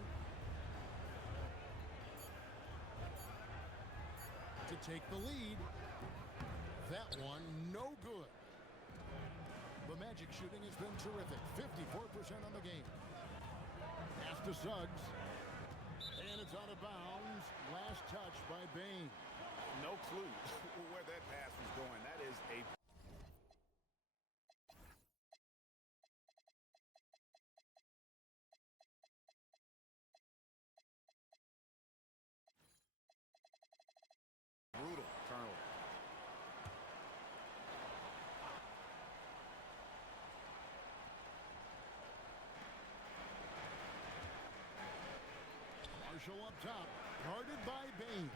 To take the lead. That one, no good. The Magic shooting has been terrific. 54% on the game. After Suggs. And it's out of bounds. Last touch by Bane. No clue where that pass was going. That is a brutal turnover. Marshall up top, guarded by Bane.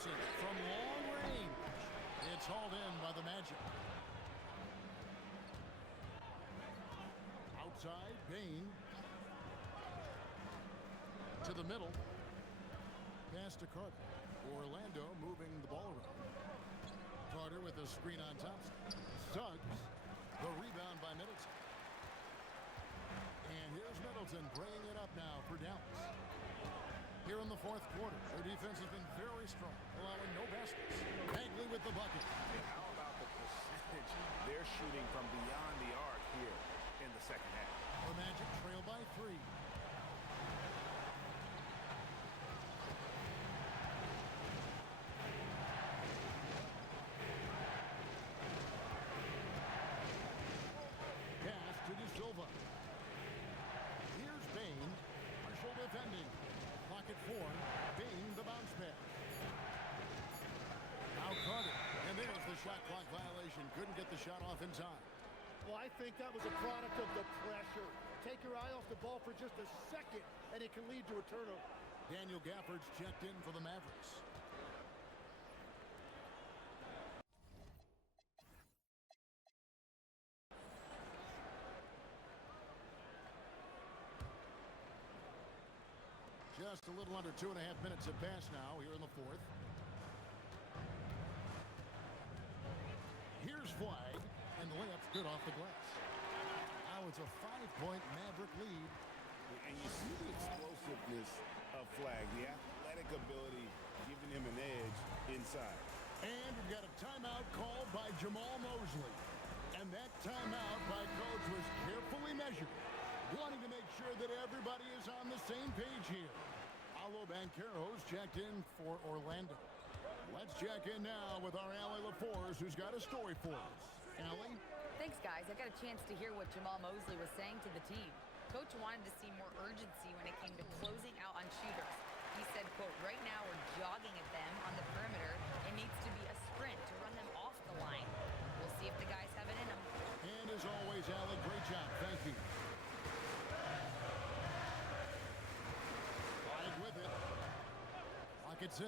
Thompson from long range. It's hauled in by the Magic. Outside, Bain. To the middle. Pass to Carter. Orlando moving the ball around. Carter with a screen on Thompson. Suggs. The rebound by Middleton. And here's Middleton bringing it up now for Dallas. Here in the fourth quarter, their defense has been very strong, allowing no baskets. Bagley with the bucket. And how about the percentage they're shooting from beyond the arc here in the second half? The Magic trail by 3. Pass to De Silva. Here's Bain. Marshall defending. Clock at 4. Bain the bounce pass. Now Carter. And there's the shot clock violation. Couldn't get the shot off in time. Well, I think that was a product of the pressure. Take your eye off the ball for just a second, and it can lead to a turnover. Daniel Gafford's checked in for the Mavericks. Just a little under 2.5 minutes have passed now here in the fourth. Here's Flag, and the layup's good off the glass. Now it's a 5-point Maverick lead. And you see the explosiveness of Flag, the athletic ability giving him an edge inside. And we've got a timeout called by Jamal Mosley. And that timeout by Coach was carefully measured, wanting to make sure that everybody is on the same page here. Paolo Banchero's checked in for Orlando. Let's check in now with our Allie LaForce, who's got a story for us. Allie? Thanks, guys. I got a chance to hear what Jamal Mosley was saying to the team. Coach wanted to see more urgency when it came to closing out on shooters. He said, quote, right now we're jogging at them on the perimeter. It needs to be a sprint to run them off the line. We'll see if the guys have it in them. And as always, Allie, great job. Thank you. Flag with it. Clock at 6.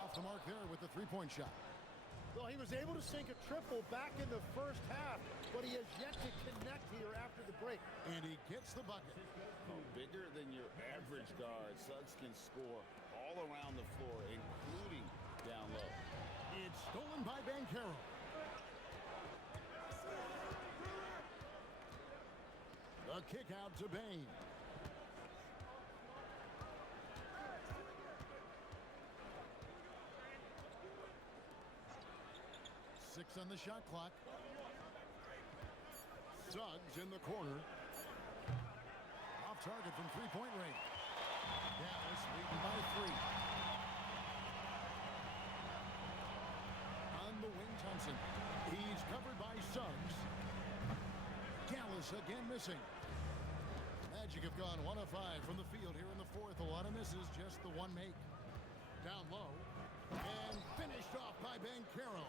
Off the mark there with the three-point shot. Well, he was able to sink a triple back in the first half, but he has yet to connect here after the break. And he gets the bucket. Bigger than your average guard, Suggs can score all around the floor, including down low. It's stolen by Banchero. The kick out to Bain. Six on the shot clock. Suggs in the corner. Off target from three-point range. Dallas leading by 3. On the wing, Thompson. He's covered by Suggs. Dallas again missing. Magic have gone 1 of 5 from the field here in the fourth. A lot of misses, just the one make. Down low. And finished off by Banchero.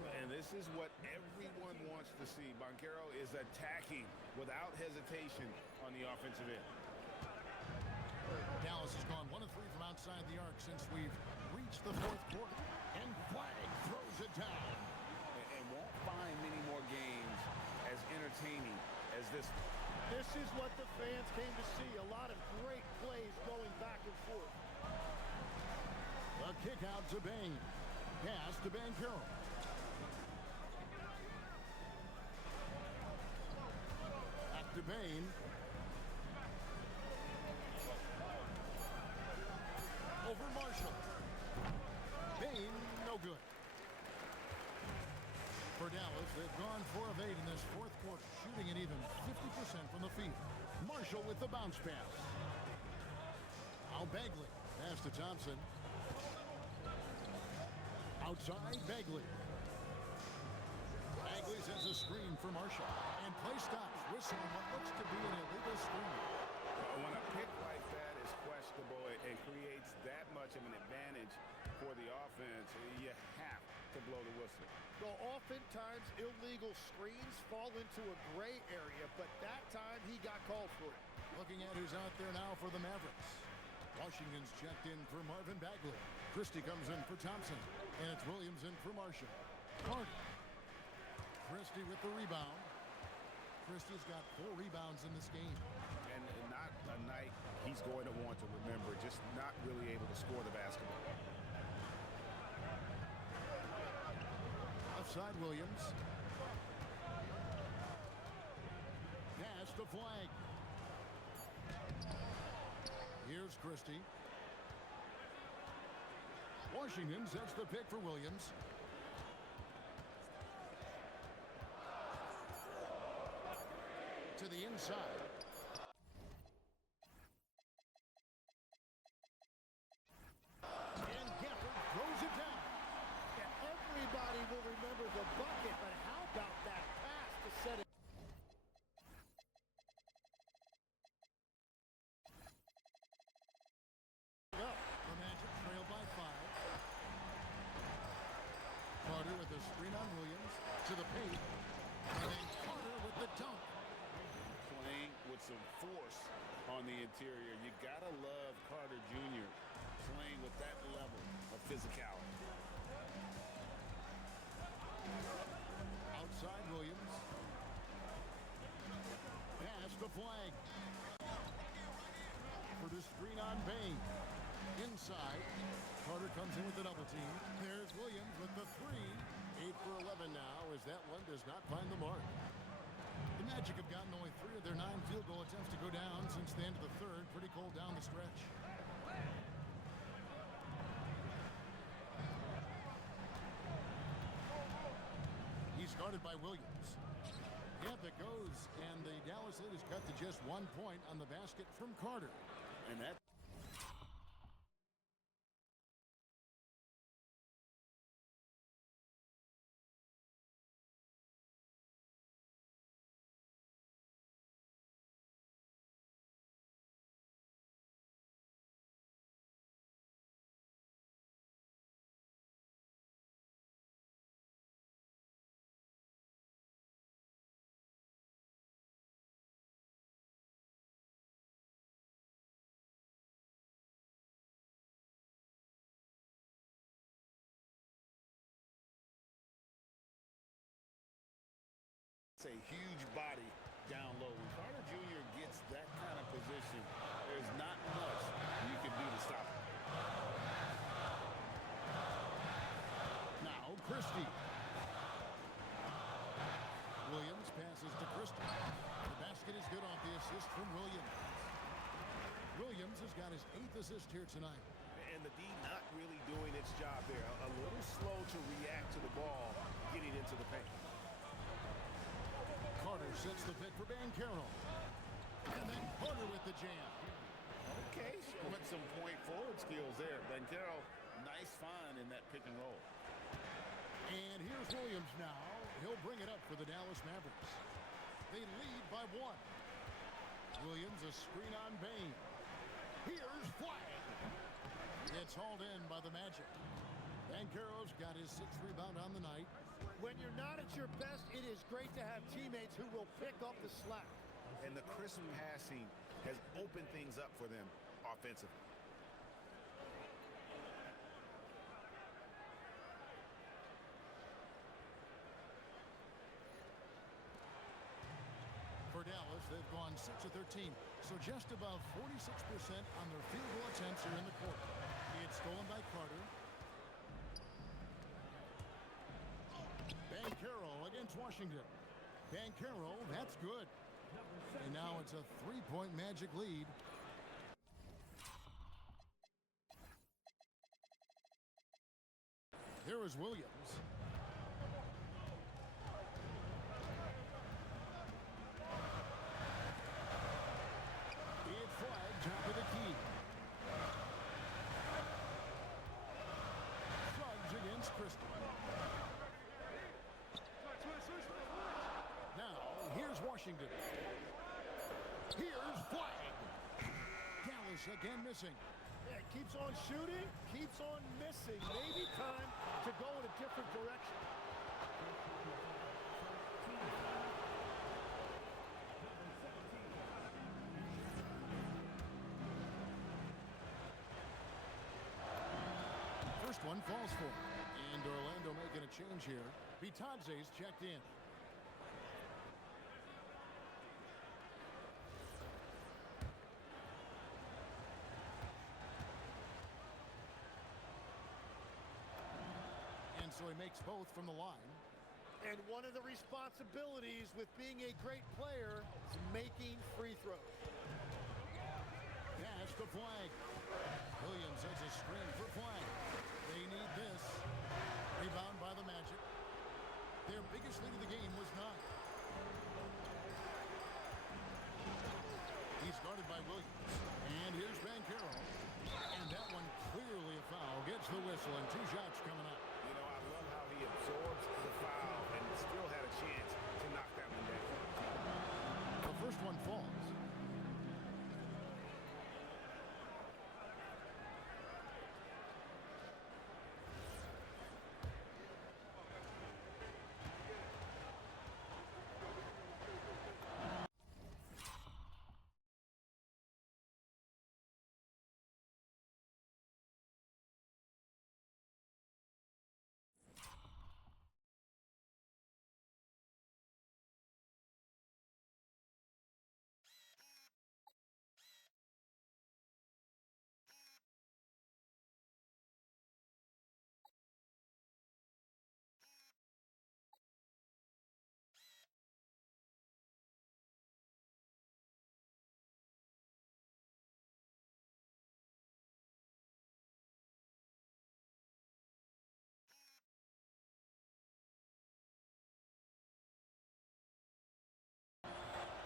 And this is what everyone wants to see. Banchero is attacking without hesitation on the offensive end. Dallas has gone 1 of 3 from outside the arc since we've reached the fourth quarter. And Flag throws it down. And won't find many more games as entertaining as this one. This is what the fans came to see. A lot of great plays going back and forth. A kick out to Bain. Pass to Banchero. Back to Bain. Over Marshall. Bain, no good. For Dallas, they've gone 4 of 8 in this fourth quarter, shooting an even 50% from the field. Marshall with the bounce pass. Now Bagley. Pass to Thompson. Outside, Bagley. Bagley sends a screen for Marshall. And play stops, whistling what looks to be an illegal screen. When a pick like that is questionable and creates that much of an advantage for the offense, you have to blow the whistle. Well, oftentimes illegal screens fall into a gray area, but that time he got called for it. Looking at who's out there now for the Mavericks. Washington's checked in for Marvin Bagley. Christie comes in for Thompson. And it's Williams in for Marshall. Carter. Christie with the rebound. Christie's got 4 rebounds in this game. And not a night he's going to want to remember, just not really able to score the basketball. Offside Williams. Pass the flag. Here's Christie. Washington sets the pick for Williams. To the inside. And Gafford throws it down. And everybody will remember the bucket, but how about that pass to set it? The Magic trail by 5. Carter with a screen on Williams. To the paint. And then Carter with the dunk. Playing with some force on the interior. You gotta love Carter Jr. playing with that level of physicality. Outside Williams. Pass the flag. For the screen on Bain. Inside. Carter comes in with the double team. There's Williams with the 3. 8 for 11 now as that one does not find the mark. The Magic have gotten only 3 of their 9 field goal attempts to go down since the end of the third. Pretty cold down the stretch. He's guarded by Williams. Yep, it goes, and the Dallas lead is cut to just 1 point on the basket from Carter. And that It's a huge body down low. When Carter Jr. gets that kind of position, there's not much you can do to stop him. Now Christie. Williams passes to Christie. The basket is good off the assist from Williams. Williams has got his 8th assist here tonight. And the D not really doing its job there. A little slow to react to the ball getting into the paint. Carter sets the pick for Banchero. And then Carter with the jam. Okay, showing some point forward skills there. Banchero, nice find in that pick and roll. And here's Williams now. He'll bring it up for the Dallas Mavericks. They lead by 1. Williams a screen on Bain. Here's flag. It's hauled in by the Magic. Banchero's got his 6th rebound on the night. When you're not at your best, it is great to have teammates who will pick up the slack. And the crisp passing has opened things up for them offensively. For Dallas, they've gone 6 of 13, so just above 46% on their field goal attempts are in the court. It's stolen by Carter. Banchero against Washington. Banchero, that's good. And now it's a 3-point Magic lead. There is Williams. It's flag, top of the key. Suggs against Christie. Now, here's Washington. Here's flag. Dallas again missing. Yeah, keeps on shooting, keeps on missing. Maybe time to go in a different direction. one falls for him. And Orlando making a change here. Bitadze's checked in. And so he makes both from the line. And one of the responsibilities with being a great player is making free throws. Pass to Flag. Williams has a screen for Flag. They need this. Rebound by the Magic. Their biggest lead of the game was 9. He's guarded by Williams. And here's Banchero. And that one clearly a foul. Gets the whistle and 2 shots coming up. You know, I love how he absorbs the foul and still had a chance to knock that one down. The first one falls.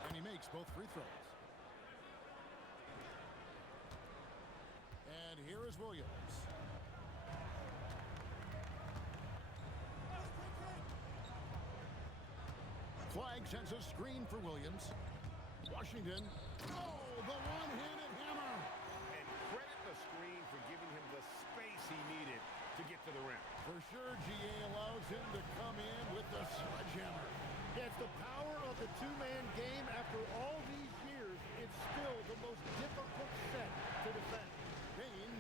And he makes both free throws. And here is Williams. Flag sends a screen for Williams. Washington. Oh, the one-handed hammer. And credit the screen for giving him the space he needed to get to the rim. For sure, GA allows him to come in with the sledgehammer. It's the power of the two-man game. After all these years, it's still the most difficult set to defend. Bain.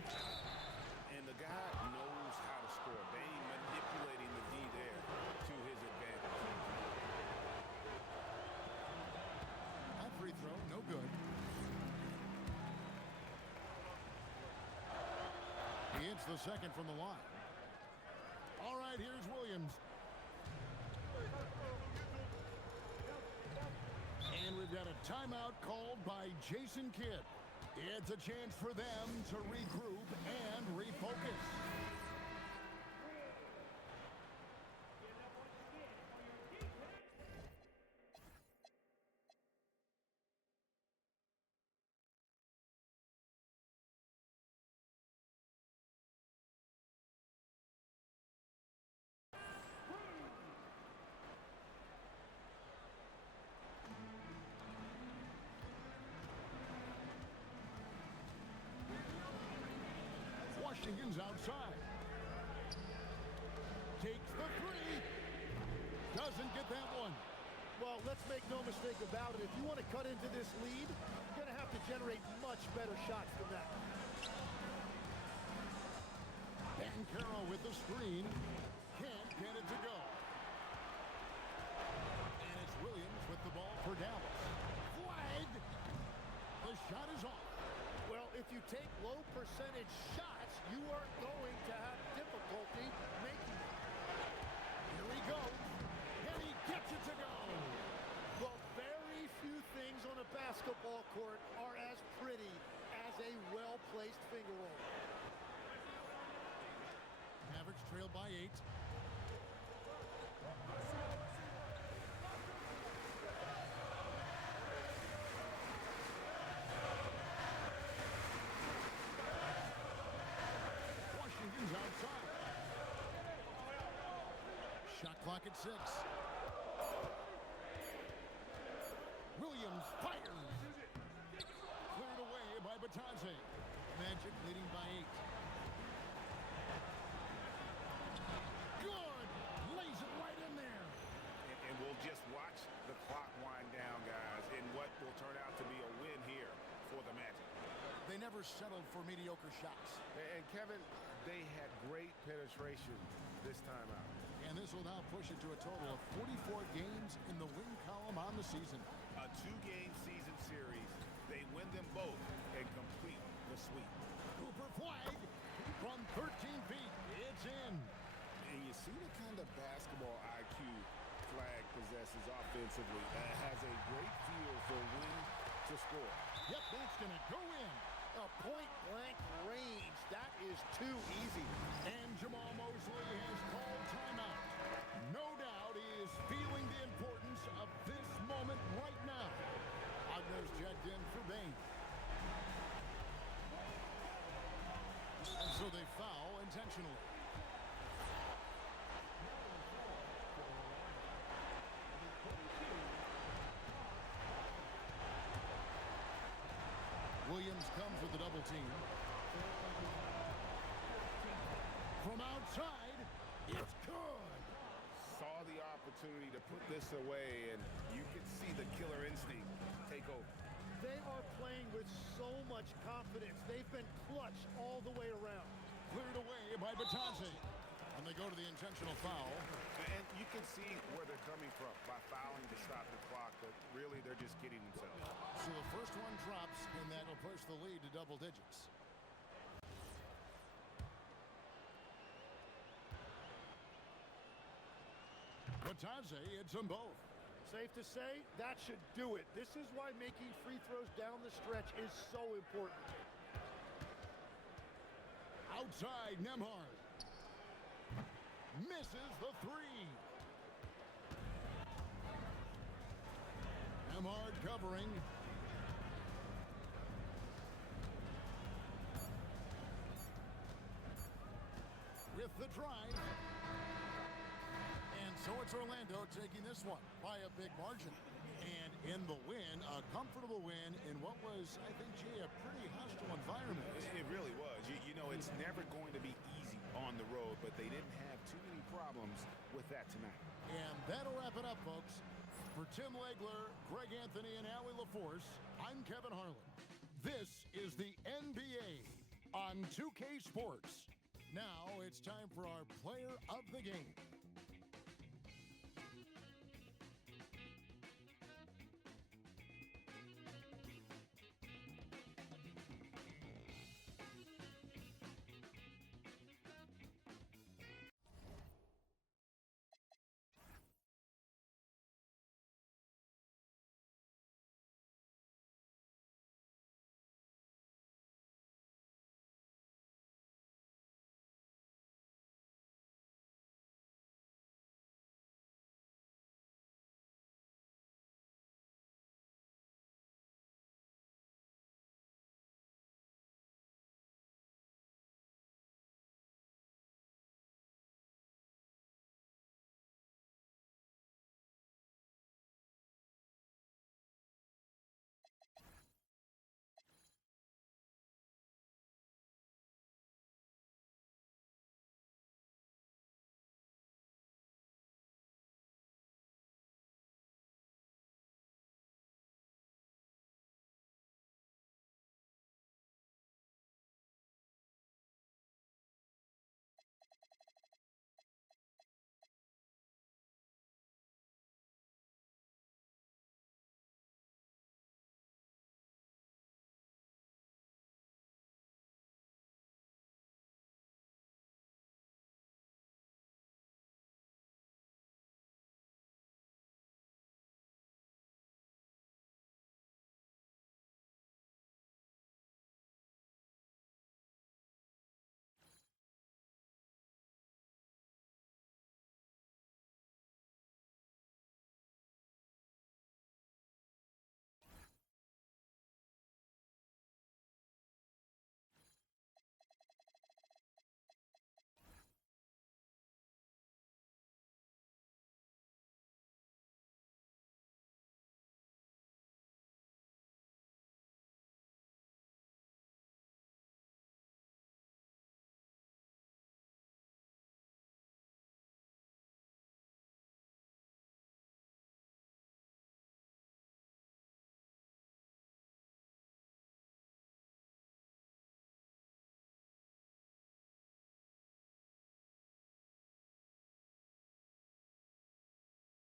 And the guy knows how to score. Bain manipulating the D there to his advantage. That free throw, no good. He hits the second from the line. All right, here's Williams. And we've got a timeout called by Jason Kidd. It's a chance for them to regroup and refocus. Washington's outside. Takes the three. Doesn't get that one. Well, let's make no mistake about it. If you want to cut into this lead, you're going to have to generate much better shots than that. Banchero with the screen. Can't get it to go. And it's Williams with the ball for Dallas. Flag. The shot is off. Well, if you take low percentage shots, you are going to have difficulty making them. Here he goes. And he gets it to go. Well, very few things on a basketball court are as pretty as a well-placed finger roll. Mavericks trail by 8. Washington's outside. Shot clock at 6. Williams fires. Cleared away by Bitadze. Magic leading by 8. Good. Lays it right in there. And we'll just watch the clock wind down, guys, in what will turn out to be a win here for the Magic. They They never settled for mediocre shots. And Kevin, they had great penetration this time out. And this will now push it to a total of 44 games in the win column on the season. A 2-game season series. They win them both and complete the sweep. Cooper flag from 13 feet. It's in. And you see the kind of basketball IQ Flag possesses offensively. Has a great feel for when to score. Yep, that's going to go in. A point-blank range. That is too easy. And Jamal Mosley has called timeout. No doubt he is feeling the importance of this moment right now. Wagner's checked in for Bain. And so they foul intentionally. Williams comes with the double team. From outside, it's good. Saw the opportunity to put this away, and you could see the killer instinct take over. They are playing with so much confidence. They've been clutch all the way around. Cleared away by Batadze. And they go to the intentional foul. And you can see where they're coming from by fouling to stop the clock, but really they're just kidding themselves. So the first one drops, and that'll push the lead to double digits. Batadze hits them both. Safe to say, that should do it. This is why making free throws down the stretch is so important. Outside, Nembhard. Misses the three. Nembhard covering. With the drive. And so it's Orlando taking this one by a big margin. And in the win, a comfortable win in what was, I think, Jay, a pretty hostile environment. It really was. You know, it's never going to be easy on the road, but they didn't have too many problems with that tonight. And that'll wrap it up, folks. For Tim Legler, Greg Anthony, and Allie LaForce, I'm Kevin Harlan. This is the NBA on 2K Sports. Now it's time for our player of the game.